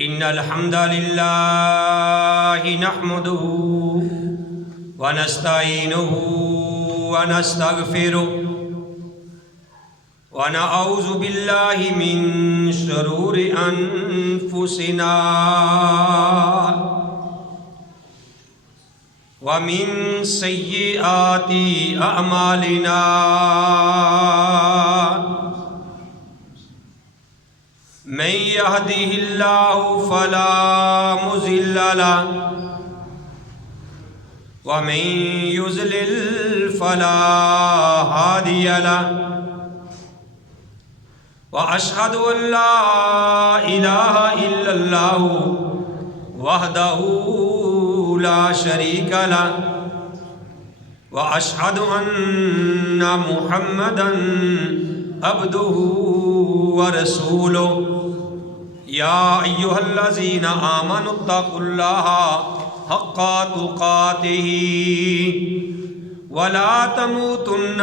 إن الحمد لله نحمده ونستعينه ونستغفره ونعوذ بالله من شرور أنفسنا ومن سيئات أعمالنا من يهده الله فلا مضل له ومن يضلل فلا هادي له وأشهد أن لا إله إلا الله وحده لا شريك له وأشهد أن محمدًا عبده ورسوله يا أيها الذين آمنوا اتقوا الله حق تقاته ولا تموتن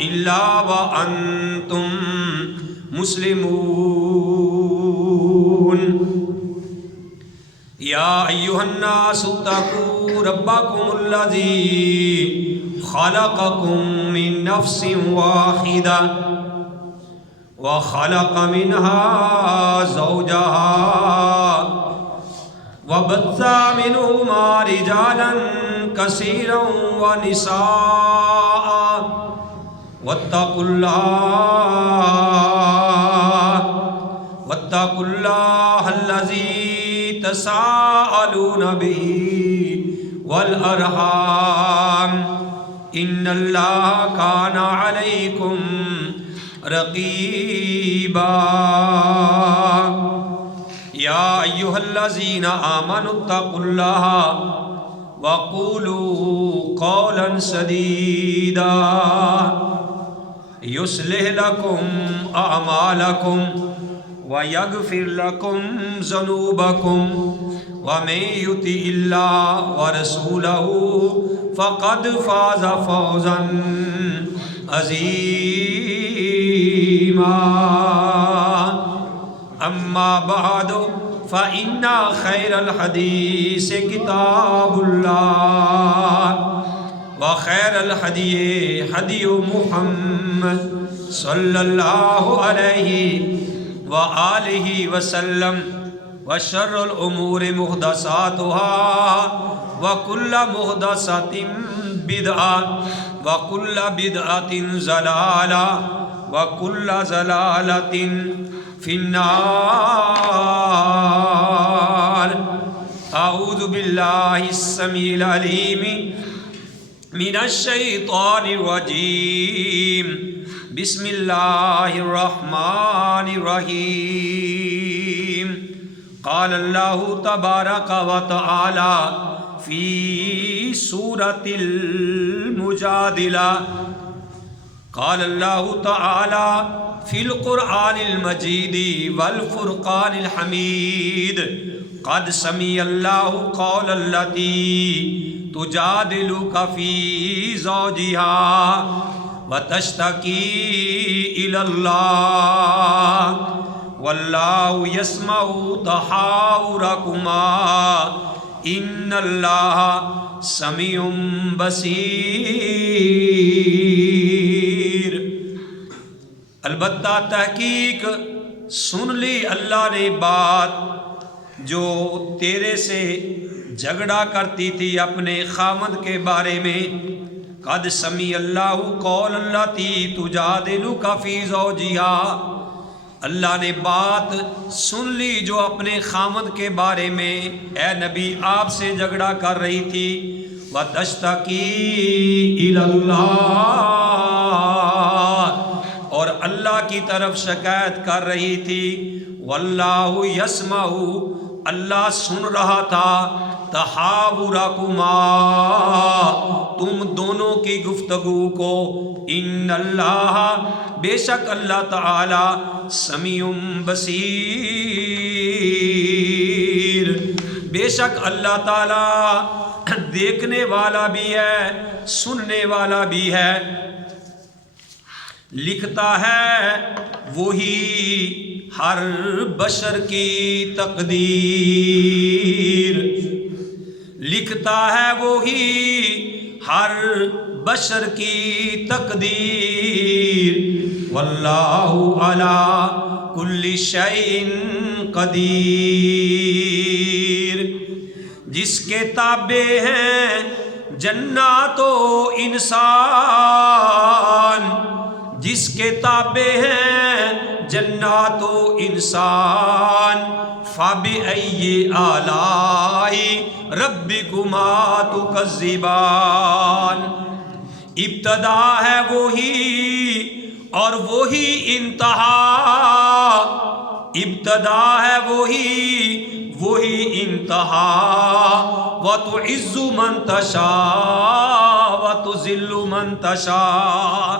إلا وأنتم مسلمون يا أيها الناس اتقوا ربكم الذي خلقكم من نفس واحدة وخلق منها زوجها وبث منهما رجالا كثيرا ونساء واتقوا الله الذي تساءلون به والأرحام إن الله كان عليكم رقيبا يا أيها الذين آمنوا اتقوا الله وقولوا قولا سديدا يصلح لكم أعمالكم ويغفر لكم ذنوبكم ومن يطع الله ورسوله فقد فاز فوزا عظيما أما بعد فإن خير الحديث كتاب الله وخير الهدي هدي محمد صلى الله عليه وآله وسلم وشر الأمور محدثاتها وكل محدثة بدعة وكل بدعة ضلالة وكل ضلالة في النار أعوذ بالله السميع العليم من الشيطان الرجيم بسم الله الرحمن الرحيم قال الله تبارك وتعالى في سورة المجادلة قال الله تعالى في القرآن المجيد والفرقان الحميد قد سمع الله قول التي تجادلك في زوجها وتشتكي إلى الله والله يسمع تحاوركما إن الله سميع بصير البتہ تحقیق سن لی اللہ نے بات جو تیرے سے جھگڑا کرتی تھی اپنے خامد کے بارے میں قد سمیع اللہ قول التی تجادلک فی زوجہا اللہ نے بات سن لی جو اپنے خامد کے بارے میں اے نبی آپ سے جھگڑا کر رہی تھی وتشتکی الی اللہ اور اللہ کی طرف شکایت کر رہی تھی واللہ یسمع اللہ سن رہا تھا تحاورکما تم دونوں کی گفتگو کو ان اللہ بے شک اللہ تعالی سمیع بصیر بے شک اللہ تعالی دیکھنے والا بھی ہے سننے والا بھی ہے. لکھتا ہے وہی ہر بشر کی تقدیر، لکھتا ہے وہی ہر بشر کی تقدیر، واللہ علی کل شیء قدیر۔ جس کے تابع ہیں جنات و انسان، جس کے تابع ہیں جنات و انسان، فَبِأَيِّ آلَاءِ رَبِّكُمَا تُكَذِّبَانِ۔ ابتدا ہے وہی اور وہی انتہا، ابتدا ہے وہی انتہا، وَتُعِزُّ مَن تَشَاءُ وَتُذِلُّ مَن تَشَاءُ۔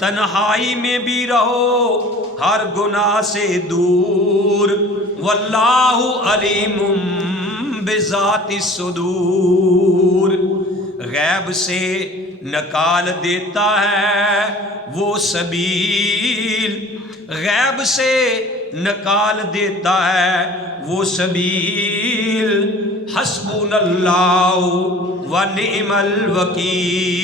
تنہائی میں بھی رہو ہر گناہ سے دور، واللہ علیم بذات الصدور۔ غیب سے نکال دیتا ہے وہ سبیل، غیب سے نکال دیتا ہے وہ سبیل، حسبنا اللہ ونعم الوکیل۔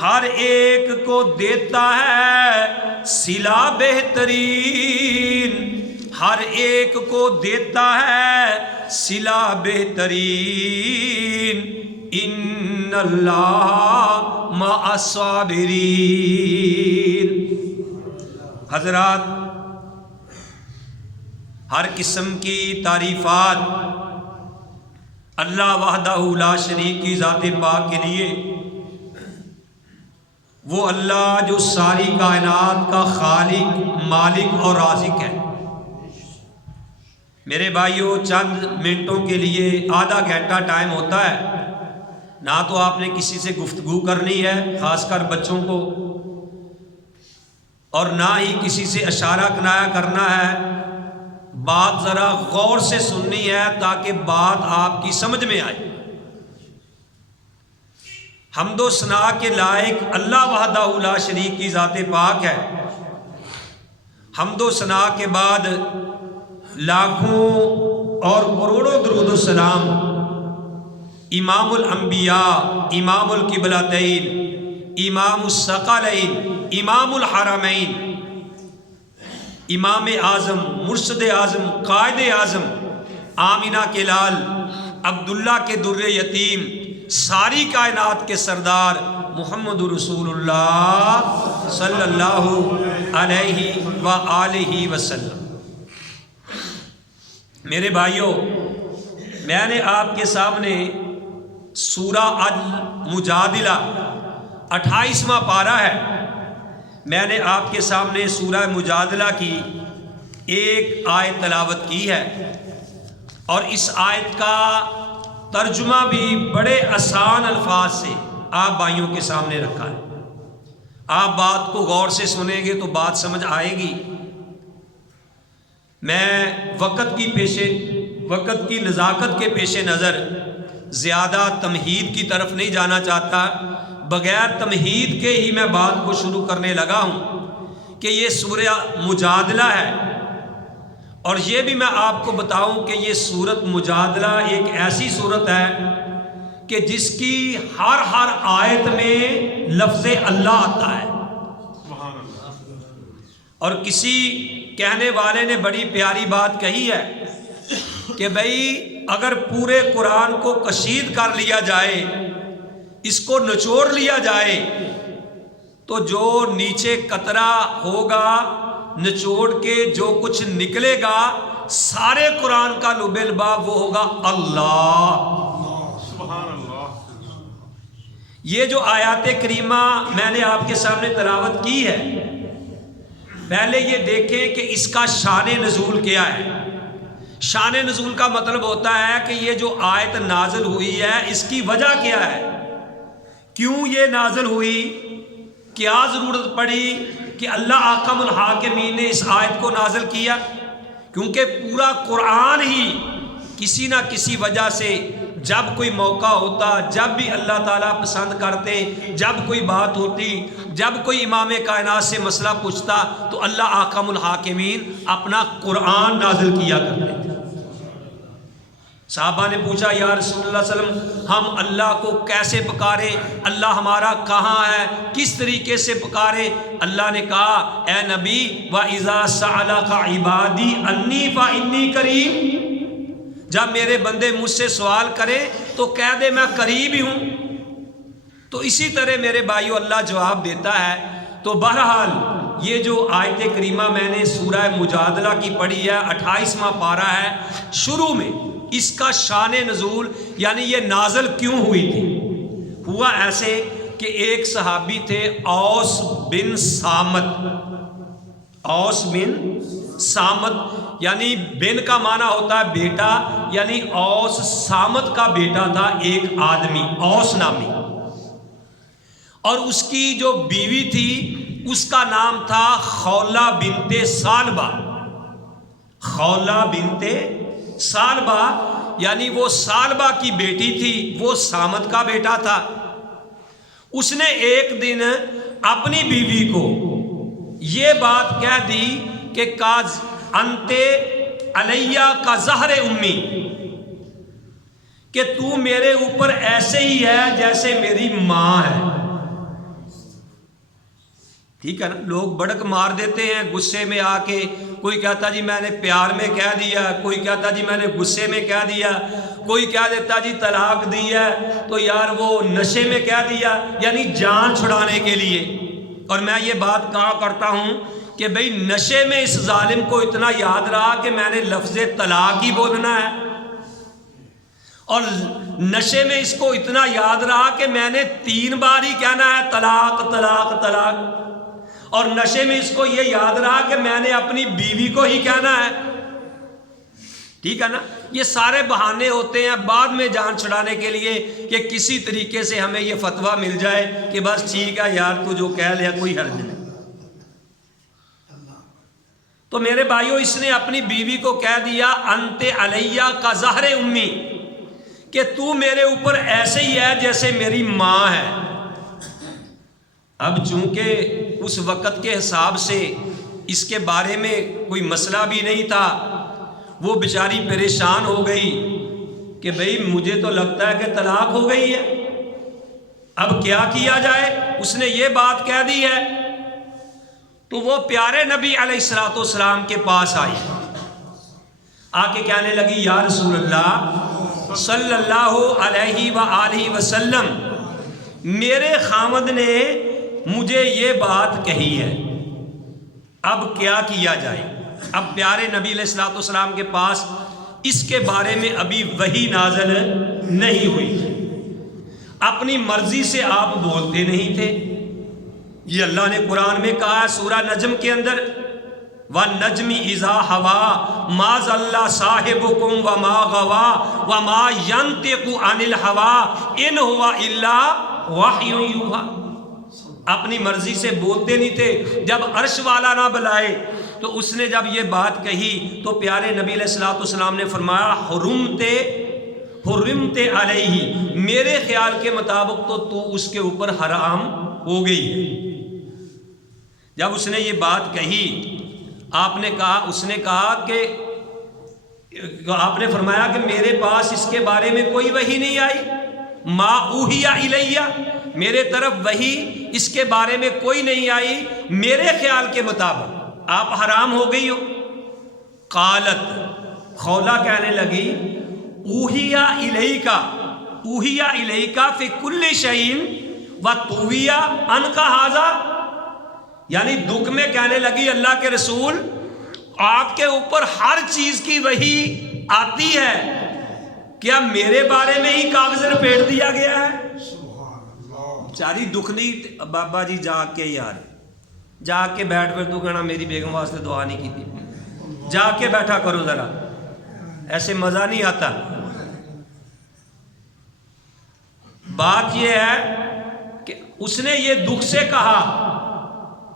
ہر ایک کو دیتا ہے صلہ بہترین، ہر ایک کو دیتا ہے صلہ بہترین، ان اللہ مع الصابرین۔ حضرات، ہر قسم کی تعریفات اللہ وحدہ لا شریک کی ذات پاک کے لیے، وہ اللہ جو ساری کائنات کا خالق، مالک اور رازق ہے۔ میرے بھائیوں، چند منٹوں کے لیے آدھا گھنٹہ ٹائم ہوتا ہے، نہ تو آپ نے کسی سے گفتگو کرنی ہے، خاص کر بچوں کو، اور نہ ہی کسی سے اشارہ کنایا کرنا ہے۔ بات ذرا غور سے سننی ہے تاکہ بات آپ کی سمجھ میں آئے۔ حمد و ثنا کے لائق اللہ وحدہ لا شریک کی ذات پاک ہے۔ حمد و ثنا کے بعد لاکھوں اور کروڑوں درود و سلام امام الانبیاء، امام القبلتین، امام الثقلین، امام الحرمین، امام اعظم، مرشد اعظم، قائد اعظم، آمینہ کے لال، عبداللہ کے در یتیم، ساری کائنات کے سردار محمد رسول اللہ صلی اللہ علیہ وآلہ وسلم۔ میرے بھائیوں، میں نے آپ کے سامنے سورہ المجادلہ 28واں پارہ ہے، میں نے آپ کے سامنے سورہ مجادلہ کی ایک آیت تلاوت کی ہے، اور اس آیت کا ترجمہ بھی بڑے آسان الفاظ سے آپ بھائیوں کے سامنے رکھا ہے۔ آپ بات کو غور سے سنیں گے تو بات سمجھ آئے گی۔ میں وقت کی نزاکت کے پیش نظر زیادہ تمہید کی طرف نہیں جانا چاہتا، بغیر تمہید کے ہی میں بات کو شروع کرنے لگا ہوں کہ یہ سورہ مجادلہ ہے، اور یہ بھی میں آپ کو بتاؤں کہ یہ سورت مجادلہ ایک ایسی سورت ہے کہ جس کی ہر آیت میں لفظ اللہ آتا ہے۔ اور کسی کہنے والے نے بڑی پیاری بات کہی ہے کہ بھئی اگر پورے قرآن کو کشید کر لیا جائے، اس کو نچوڑ لیا جائے، تو جو نیچے قطرہ ہوگا نچوڑ کے جو کچھ نکلے گا سارے قرآن کا لب لباب وہ ہوگا اللہ۔ سبحان اللہ۔ یہ جو آیات کریمہ میں نے آپ کے سامنے تلاوت کی ہے، پہلے یہ دیکھیں کہ اس کا شان نزول کیا ہے۔ شان نزول کا مطلب ہوتا ہے کہ یہ جو آیت نازل ہوئی ہے اس کی وجہ کیا ہے، کیوں یہ نازل ہوئی، کیا ضرورت پڑی کہ اللہ احکم الحاکمین نے اس آیت کو نازل کیا، کیونکہ پورا قرآن ہی کسی نہ کسی وجہ سے جب کوئی موقع ہوتا، جب بھی اللہ تعالیٰ پسند کرتے، جب کوئی بات ہوتی، جب کوئی امام کائنات سے مسئلہ پوچھتا تو اللہ احکم الحاکمین اپنا قرآن نازل کیا کرتے تھے۔ صحابہ نے پوچھا یا رسول اللہ صلی اللہ علیہ وسلم ہم اللہ کو کیسے پکارے، اللہ ہمارا کہاں ہے، کس طریقے سے پکارے؟ اللہ نے کہا اے نبی وَإِذَا سَأَلَكَ عِبَادِي أَنِّي فَإِنِّي قَرِيبٌ، جب میرے بندے مجھ سے سوال کرے تو کہہ دے میں قریب ہی ہوں۔ تو اسی طرح میرے بھائیو اللہ جواب دیتا ہے۔ تو بہرحال یہ جو آیت کریمہ میں نے سورہ مجادلہ کی پڑھی ہے، 28واں پارہ ہے، شروع میں اس کا شان نزول یعنی یہ نازل کیوں ہوئی تھی، ہوا ایسے کہ ایک صحابی تھے اوس بن صامت، اوس بن صامت یعنی بن کا معنی ہوتا ہے بیٹا، یعنی اوس صامت کا بیٹا تھا ایک آدمی اوس نامی، اور اس کی جو بیوی تھی اس کا نام تھا خولہ بنت ثعلبہ، خولہ بنت ثعلبہ یعنی وہ ثعلبہ کی بیٹی تھی، وہ صامت کا بیٹا تھا۔ اس نے ایک دن اپنی بیوی کو یہ بات کہہ دی کہ کاز انتے علیہ کا زہر امی، کہ تو میرے اوپر ایسے ہی ہے جیسے میری ماں ہے۔ ٹھیک ہے نا، لوگ بڑک مار دیتے ہیں غصے میں آ کے، کوئی کہتا جی میں نے پیار میں کہہ دیا، کوئی کہتا جی میں نے غصے میں کہہ دیا، کوئی کہہ دیتا جی طلاق دی ہے تو یار وہ نشے میں کہہ دیا، یعنی جان چھڑانے کے لیے۔ اور میں یہ بات کہا کرتا ہوں کہ بھئی نشے میں اس ظالم کو اتنا یاد رہا کہ میں نے لفظ طلاق ہی بولنا ہے، اور نشے میں اس کو اتنا یاد رہا کہ میں نے 3 بار ہی کہنا ہے طلاق طلاق طلاق، اور نشے میں اس کو یہ یاد رہا کہ میں نے اپنی بیوی کو ہی کہنا ہے۔ ٹھیک ہے نا، یہ سارے بہانے ہوتے ہیں بعد میں جان چھڑانے کے لیے کہ کسی طریقے سے ہمیں یہ فتویٰ مل جائے کہ بس ٹھیک ہے یار تو جو کہہ لیا کوئی حرج نہیں۔ تو میرے بھائیو اس نے اپنی بیوی کو کہہ دیا انت علیہ کا زہر امی، کہ تو میرے اوپر ایسے ہی ہے جیسے میری ماں ہے۔ اب چونکہ اس وقت کے حساب سے اس کے بارے میں کوئی مسئلہ بھی نہیں تھا، وہ بیچاری پریشان ہو گئی کہ بھئی مجھے تو لگتا ہے کہ طلاق ہو گئی ہے، اب کیا کیا جائے؟ اس نے یہ بات کہہ دی ہے۔ تو وہ پیارے نبی علیہ السلام کے پاس آئی، آ کے کہنے لگی یا رسول اللہ صلی اللہ علیہ وآلہ وسلم، میرے خاوند نے مجھے یہ بات کہی ہے، اب کیا کیا جائے؟ اب پیارے نبی علیہ السلام کے پاس اس کے بارے میں ابھی وحی نازل نہیں ہوئی تھی، اپنی مرضی سے آپ بولتے نہیں تھے۔ یہ اللہ نے قرآن میں کہا ہے سورہ نجم کے اندر وَالنَّجْمِ إِذَا هَوَىٰ مَا ضَلَّ صَاحِبُكُمْ وَمَا غَوَىٰ وَمَا يَنطِقُ عَنِ الْهَوَىٰ إِنْ هُوَ إِلَّا وَحْيٌ يُوحَىٰ، اپنی مرضی سے بولتے نہیں تھے۔ جب عرش والا نہ بلائے تو اس نے جب یہ بات کہی تو پیارے نبی علیہ السلام نے فرمایا حرمت علیہ، میرے خیال کے مطابق تو اس کے اوپر حرام ہو گئی ہے۔ جب اس نے یہ بات کہی آپ نے کہا، اس نے کہا کہ آپ نے فرمایا کہ میرے پاس اس کے بارے میں کوئی وحی نہیں آئی، ما اوحی الیہ، میرے طرف وحی اس کے بارے میں کوئی نہیں آئی، میرے خیال کے مطابق آپ حرام ہو گئی ہو۔ قالت، خولہ کہنے لگی اوحی الیکا فی کل شیء وتوی عنک ھذا، یعنی دکھ میں کہنے لگی اللہ کے رسول آپ کے اوپر ہر چیز کی وحی آتی ہے، کیا میرے بارے میں ہی کاغذ لپیٹ دیا گیا ہے؟ بیچاری دکھنی بابا جی جا کے یار جا کے بیٹھ، پھر تو کہنا میری بیگم واسطے دعا نہیں کی تھی، جا کے بیٹھا کرو ذرا، ایسے مزہ نہیں آتا۔ بات یہ ہے کہ اس نے یہ دکھ سے کہا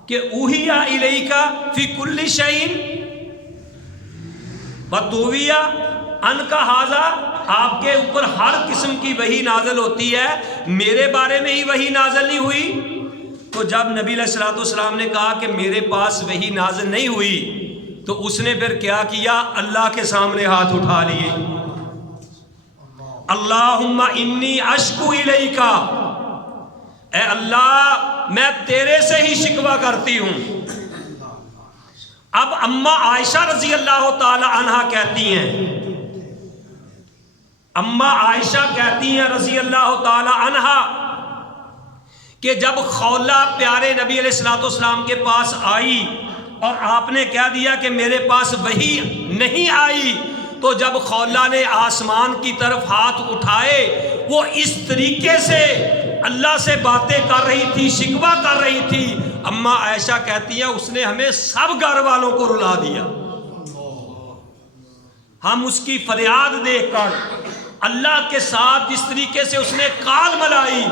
کہ اوحی الیکا فی کل شیء وتوی عنک ھذا، آپ کے اوپر ہر قسم کی وحی نازل ہوتی ہے، میرے بارے میں ہی وحی نازل نہیں ہوئی؟ تو جب نبی علیہ الصلوۃ والسلام نے کہا کہ میرے پاس وحی نازل نہیں ہوئی، تو اس نے پھر کیا کیا؟ اللہ کے سامنے ہاتھ اٹھا لیے، اللہم انی اشکو الیک، اے اللہ میں تیرے سے ہی شکوہ کرتی ہوں۔ اب اماں عائشہ رضی اللہ تعالی عنہا کہتی ہیں، اماں عائشہ کہتی ہیں رضی اللہ تعالی عنہا کہ جب خولہ پیارے نبی علیہ الصلوۃ والسلام کے پاس آئی اور آپ نے کہہ دیا کہ میرے پاس وحی نہیں آئی، تو جب خولہ نے آسمان کی طرف ہاتھ اٹھائے، وہ اس طریقے سے اللہ سے باتیں کر رہی تھی، شکوہ کر رہی تھی، اماں عائشہ کہتی ہیں اس نے ہمیں سب گھر والوں کو رلا دیا۔ ہم اس کی فریاد دیکھ کر اللہ کے ساتھ جس طریقے سے اس نے کال ملائی،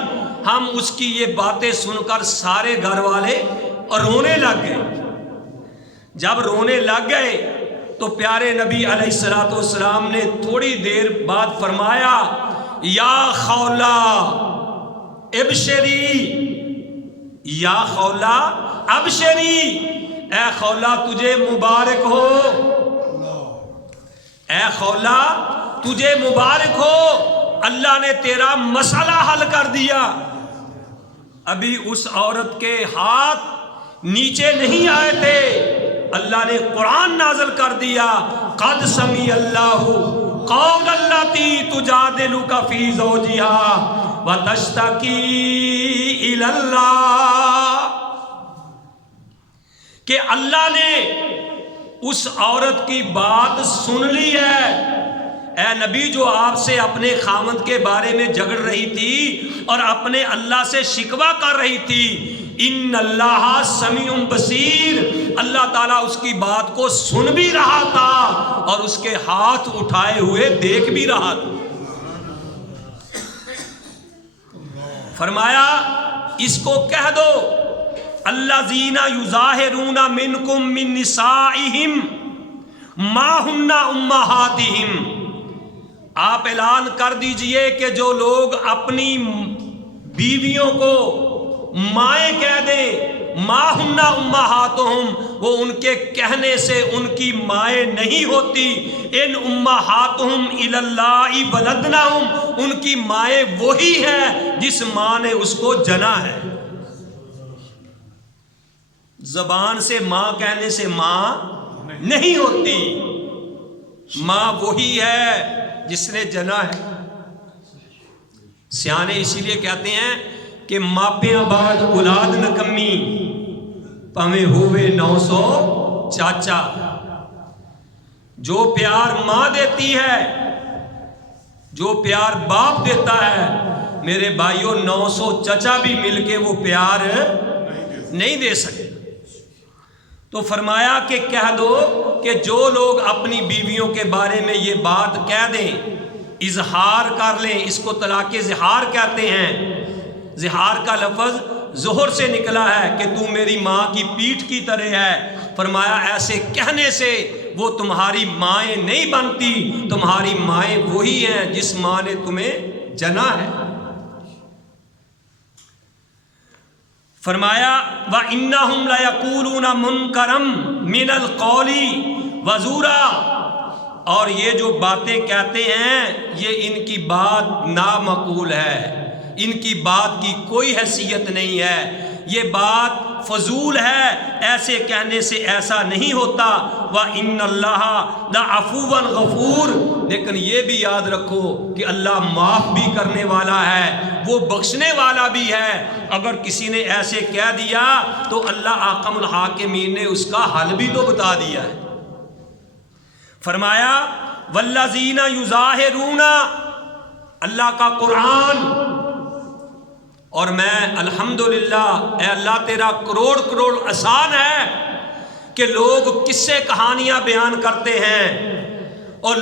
ہم اس کی یہ باتیں سن کر سارے گھر والے رونے لگ گئے۔ جب رونے لگ گئے تو پیارے نبی علیہ الصلوۃ والسلام نے تھوڑی دیر بعد فرمایا، یا خولہ ابشری، یا خولہ ابشری، اے خولہ تجھے مبارک ہو، اے خولہ تجھے مبارک ہو، اللہ نے تیرا مسئلہ حل کر دیا۔ ابھی اس عورت کے ہاتھ نیچے نہیں آئے تھے، اللہ نے قرآن نازل کر دیا، قد سمع اللہ قول التی تجادلک فی زوجہا وتشتکی الی اللہ، کہ اللہ نے اس عورت کی بات سن لی ہے۔ اے نبی، جو آپ سے اپنے خاوند کے بارے میں جھگڑ رہی تھی اور اپنے اللہ سے شکوہ کر رہی تھی، ان اللہ سمیع بصیر، اللہ تعالیٰ اس کی بات کو سن بھی رہا تھا اور اس کے ہاتھ اٹھائے ہوئے دیکھ بھی رہا تھا۔ فرمایا اس کو کہہ دو، الذین یظاہرون منکم من نسائہم ما ہن امہاتہم، آپ اعلان کر دیجئے کہ جو لوگ اپنی بیویوں کو مائیں کہہ دیں، ما ہن امہاتہم، وہ ان کے کہنے سے ان کی مائیں نہیں ہوتی، ان امہاتہم الی اللہ ولدنہم، ان کی مائیں وہی ہیں جس ماں نے اس کو جنا ہے۔ زبان سے ماں کہنے سے ماں نہیں ہوتی، ماں وہی ہے جس نے جنا ہے۔ سیانے اسی لیے کہتے ہیں کہ ماپیاں بعد اولاد نکمی، پویں ہوئے 900 چاچا۔ جو پیار ماں دیتی ہے، جو پیار باپ دیتا ہے، میرے بھائیوں 900 چچا بھی مل کے وہ پیار نہیں دے سکے۔ تو فرمایا کہ کہہ دو کہ جو لوگ اپنی بیویوں کے بارے میں یہ بات کہہ دیں، اظہار کر لیں، اس کو طلاق زہار کہتے ہیں۔ زہار کا لفظ زہر سے نکلا ہے کہ تو میری ماں کی پیٹھ کی طرح ہے۔ فرمایا ایسے کہنے سے وہ تمہاری مائیں نہیں بنتی، تمہاری مائیں وہی ہیں جس ماں نے تمہیں جنا ہے۔ فرمایا وَإِنَّهُمْ لَيَقُولُونَ مُنْكَرًا مِنَ الْقَوْلِ وَزُورًا، اور یہ جو باتیں کہتے ہیں یہ ان کی بات نامقول ہے، ان کی بات کی کوئی حیثیت نہیں ہے، یہ بات فضول ہے، ایسے کہنے سے ایسا نہیں ہوتا۔ وَإِنَّ اللَّهَ لَعَفُوٌّ غَفُورٌ، لیکن یہ بھی یاد رکھو کہ اللہ معاف بھی کرنے والا ہے، وہ بخشنے والا بھی ہے۔ اگر کسی نے ایسے کہہ دیا تو اللہ احکم الحاکمین نے اس کا حل بھی تو بتا دیا ہے۔ فرمایا والذین یظاہرون، اللہ کا قرآن، اور میں الحمدللہ اے اللہ تیرا کروڑ کروڑ احسان ہے کہ لوگ قصے کہانیاں بیان کرتے ہیں اور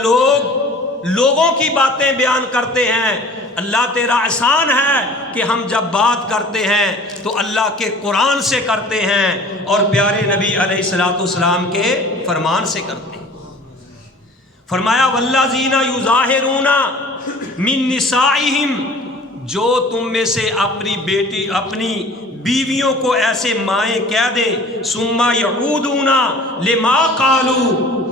لوگوں کی باتیں بیان کرتے ہیں۔ اللہ تیرا احسان ہے کہ ہم جب بات کرتے ہیں تو اللہ کے قرآن سے کرتے ہیں اور پیارے نبی علیہ الصلوۃ والسلام کے فرمان سے کرتے ہیں۔ فرمایا والذین یظاہرون من نسائہم، جو تم میں سے اپنی بیٹی اپنی بیویوں کو ایسے مائیں کہہ دیں، ثم یعودون لما قالوا،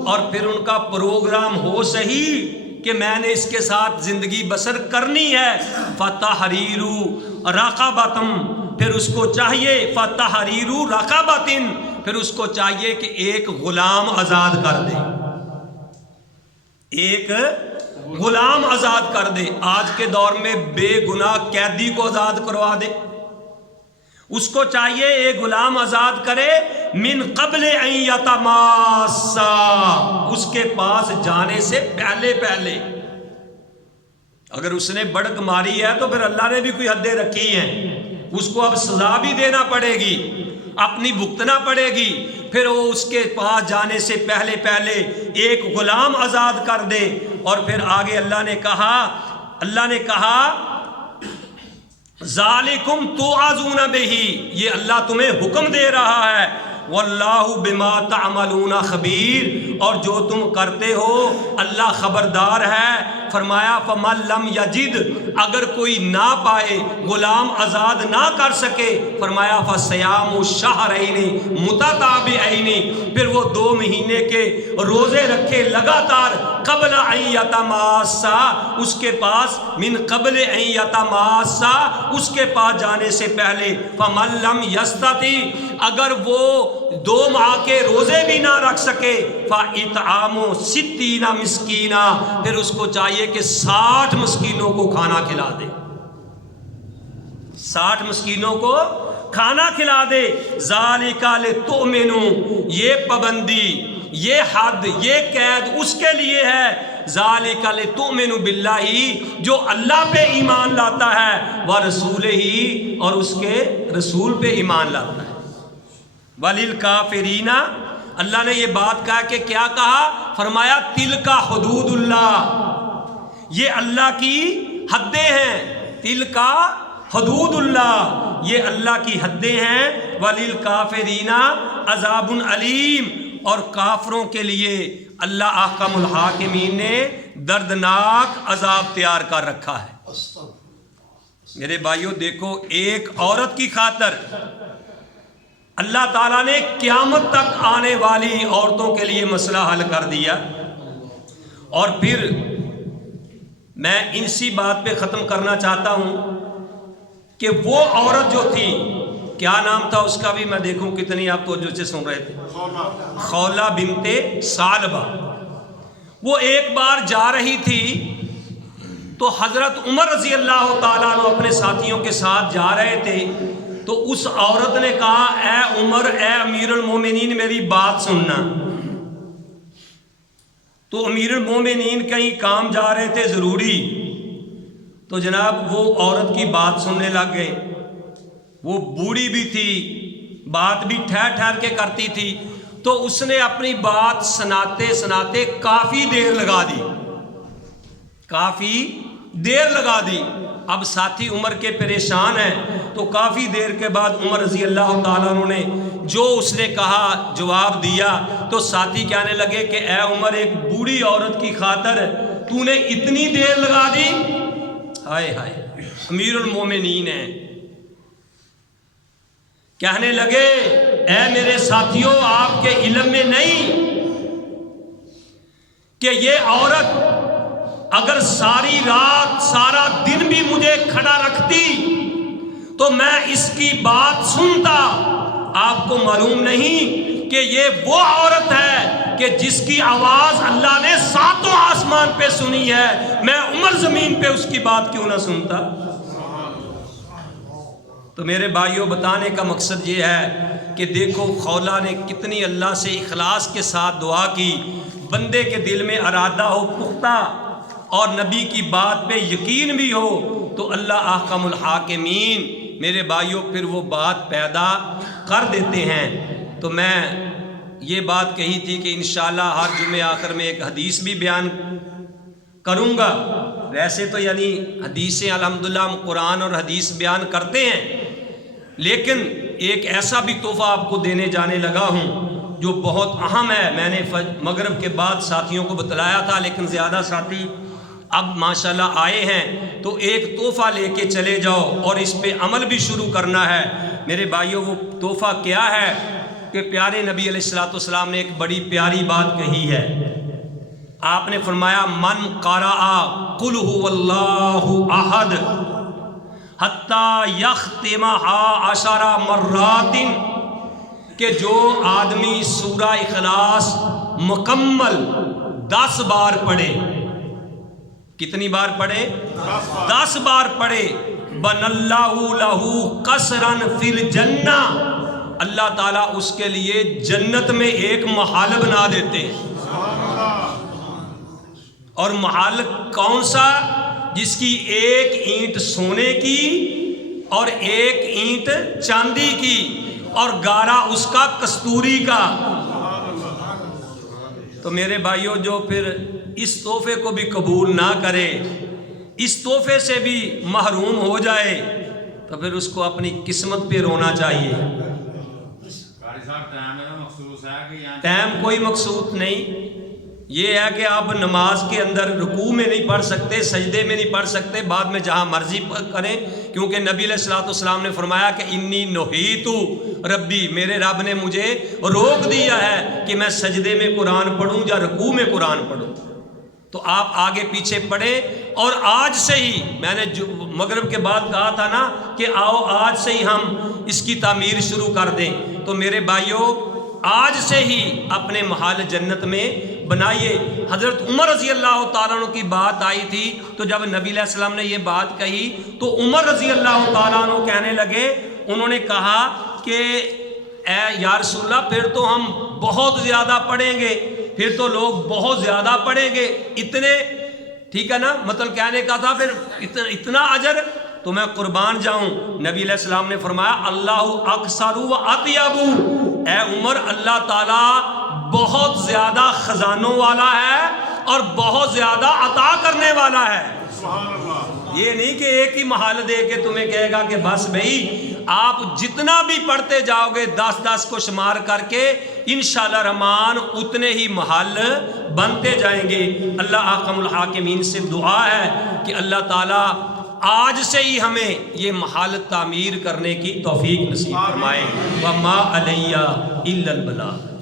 اور پھر ان کا پروگرام ہو صحیح کہ میں نے اس کے ساتھ زندگی بسر کرنی ہے، فتحریر رقبۃ، پھر اس کو چاہیے، فتحریر رقبۃ، پھر اس کو چاہیے کہ ایک غلام آزاد کر دے، ایک غلام آزاد کر دے۔ آج کے دور میں بے گناہ قیدی کو آزاد کروا دے، اس کو چاہیے ایک غلام آزاد کرے، من قبل ان یتماسا، اس کے پاس جانے سے پہلے پہلے۔ اگر اس نے بڑک ماری ہے تو پھر اللہ نے بھی کوئی حدیں رکھی ہیں، اس کو اب سزا بھی دینا پڑے گی، اپنی بھگتنا پڑے گی، پھر وہ اس کے پاس جانے سے پہلے پہلے ایک غلام آزاد کر دے۔ اور پھر آگے اللہ نے کہا ذالکم توعظون بہ، یہ اللہ تمہیں حکم دے رہا ہے، واللہ بما تعملون خبیر، اور جو تم کرتے ہو اللہ خبردار ہے۔ فرمایا فمن لم یجد، اگر کوئی نہ پائے، غلام آزاد نہ کر سکے، فرمایا فصیام شہرین متتابعین، پھر وہ 2 مہینے کے روزے رکھے لگاتار، قبل ان یتماسا، اس کے پاس، من قبل ان یتماسا، اس کے پاس جانے سے پہلے۔ فمن لم یستطع، اگر وہ 2 ماہ کے روزے بھی نہ رکھ سکے، فاطعام 60 مسکینا، پھر اس کو چاہیے کہ 60 مسکینوں کو کھانا کھلا دے، 60 مسکینوں کو کھانا کھلا دے۔ ذالک لتؤمنوا، یہ پابندی، یہ حد، یہ قید اس کے لیے ہے، ذالک لتؤمنوا باللہ، جو اللہ پہ ایمان لاتا ہے، ورسولہ، اور اس کے رسول پہ ایمان لاتا ہے، وللکافرین، اللہ نے یہ بات کہا کہ کیا کہا؟ فرمایا تلک حدود اللہ، یہ اللہ کی حدیں ہیں، تلک حدود اللہ، یہ اللہ کی حدیں ہیں، وللکافرین عذاب علیم، اور کافروں کے لیے اللہ احکم الحاکمین نے دردناک عذاب تیار کر رکھا ہے۔ میرے بھائیوں دیکھو، ایک عورت کی خاطر اللہ تعالیٰ نے قیامت تک آنے والی عورتوں کے لیے مسئلہ حل کر دیا۔ اور پھر میں اسی بات پہ ختم کرنا چاہتا ہوں کہ وہ عورت جو تھی، کیا نام تھا اس کا بھی میں دیکھوں کتنی آپ توجہ سے سن رہے تھے، خولہ بنت ثعلبہ، وہ ایک بار جا رہی تھی تو حضرت عمر رضی اللہ تعالیٰ عنہ اپنے ساتھیوں کے ساتھ جا رہے تھے، تو اس عورت نے کہا اے عمر، اے امیر المومنین میری بات سننا۔ تو امیر المومنین کہیں کام جا رہے تھے ضروری، تو جناب وہ عورت کی بات سننے لگ گئے۔ وہ بوڑھی بھی تھی، بات بھی ٹھہر ٹھہر کے کرتی تھی، تو اس نے اپنی بات سناتے سناتے کافی دیر لگا دی، کافی دیر لگا دی۔ اب ساتھی عمر کے پریشان ہیں، تو کافی دیر کے بعد عمر رضی اللہ تعالیٰ عنہ نے جو اس نے کہا جواب دیا، تو ساتھی کہنے لگے کہ اے عمر، ایک بوڑھی عورت کی خاطر تو نے اتنی دیر لگا دی؟ ہائے ہائے، امیر المومنین ہیں۔ کہنے لگے اے میرے ساتھیوں، آپ کے علم میں نہیں کہ یہ عورت اگر ساری رات سارا دن بھی مجھے کھڑا رکھتی تو میں اس کی بات سنتا؟ آپ کو معلوم نہیں کہ یہ وہ عورت ہے کہ جس کی آواز اللہ نے 7 آسمان پہ سنی ہے، میں عمر زمین پہ اس کی بات کیوں نہ سنتا؟ تو میرے بھائیوں، بتانے کا مقصد یہ ہے کہ دیکھو خولہ نے کتنی اللہ سے اخلاص کے ساتھ دعا کی، بندے کے دل میں ارادہ ہو پختہ اور نبی کی بات پہ یقین بھی ہو تو اللہ احکم الحاکمین میرے بھائیوں پھر وہ بات پیدا کر دیتے ہیں۔ تو میں یہ بات کہی تھی کہ انشاءاللہ ہر جمعے آخر میں ایک حدیث بھی بیان کروں گا۔ ویسے تو یعنی حدیثیں الحمدللہ ہم قرآن اور حدیث بیان کرتے ہیں، لیکن ایک ایسا بھی تحفہ آپ کو دینے جانے لگا ہوں جو بہت اہم ہے، میں نے مغرب کے بعد ساتھیوں کو بتلایا تھا، لیکن زیادہ ساتھی اب ماشاءاللہ آئے ہیں، تو ایک تحفہ لے کے چلے جاؤ اور اس پہ عمل بھی شروع کرنا ہے میرے بھائیوں۔ وہ تحفہ کیا ہے کہ پیارے نبی علیہ السلام نے ایک بڑی پیاری بات کہی ہے۔ آپ نے فرمایا من قرأ قل هو اللہ احد حتی یختمہا 10 مرات، کہ جو آدمی سورہ اخلاص مکمل 10 بار پڑھے، کتنی بار پڑھے؟ 10 بار پڑھے، بن اللہ لہ قصرا فی الجنہ، اللہ تعالیٰ اس کے لیے جنت میں ایک محل بنا دیتے ہیں۔ اور محل کون سا؟ جس کی ایک اینٹ سونے کی اور ایک اینٹ چاندی کی اور گارا اس کا کستوری کا۔ تو میرے بھائیوں، جو پھر اس تحفے کو بھی قبول نہ کرے، اس تحفے سے بھی محروم ہو جائے، تو پھر اس کو اپنی قسمت پہ رونا چاہیے۔ ٹائم کوئی مقصود نہیں، یہ ہے کہ آپ نماز کے اندر رکوع میں نہیں پڑھ سکتے، سجدے میں نہیں پڑھ سکتے، بعد میں جہاں مرضی کریں، کیونکہ نبی علیہ السلام نے فرمایا کہ انی نہیتو ربی، میرے رب نے مجھے روک دیا ہے کہ میں سجدے میں قرآن پڑھوں یا رکوع میں قرآن پڑھوں۔ تو آپ آگے پیچھے پڑھیں، اور آج سے ہی، میں نے جو مغرب کے بعد کہا تھا نا کہ آؤ آج سے ہی ہم اس کی تعمیر شروع کر دیں، تو میرے بھائیوں آج سے ہی اپنے محل جنت میں بنائیے۔ حضرت عمر رضی اللہ تعالیٰ عنہ کی بات آئی تھی، تو جب نبی علیہ السلام نے یہ بات کہی تو عمر رضی اللہ تعالیٰ عنہ کہنے لگے، انہوں نے کہا کہ اے یا رسول اللہ، پھر تو ہم بہت زیادہ پڑھیں گے، پھر تو لوگ بہت زیادہ پڑھیں گے، اتنے، ٹھیک ہے نا، مطلب کہنے کا تھا پھر اتنا اجر، تو میں قربان جاؤں۔ نبی علیہ السلام نے فرمایا اللہ اکثر و اطیب، اے عمر، اللہ تعالیٰ بہت زیادہ خزانوں والا ہے اور بہت زیادہ عطا کرنے والا ہے۔ یہ نہیں کہ ایک ہی محل دے کے تمہیں کہے گا کہ بس بھئی، آپ جتنا بھی پڑھتے جاؤ گے 10 کو شمار کر کے، انشاءاللہ رحمان اتنے ہی محل بنتے جائیں گے۔ اللہ احکم الحاکمین سے دعا ہے کہ اللہ تعالیٰ آج سے ہی ہمیں یہ محل تعمیر کرنے کی توفیق نصیب فرمائے۔ وما علیہ الا البلاغ۔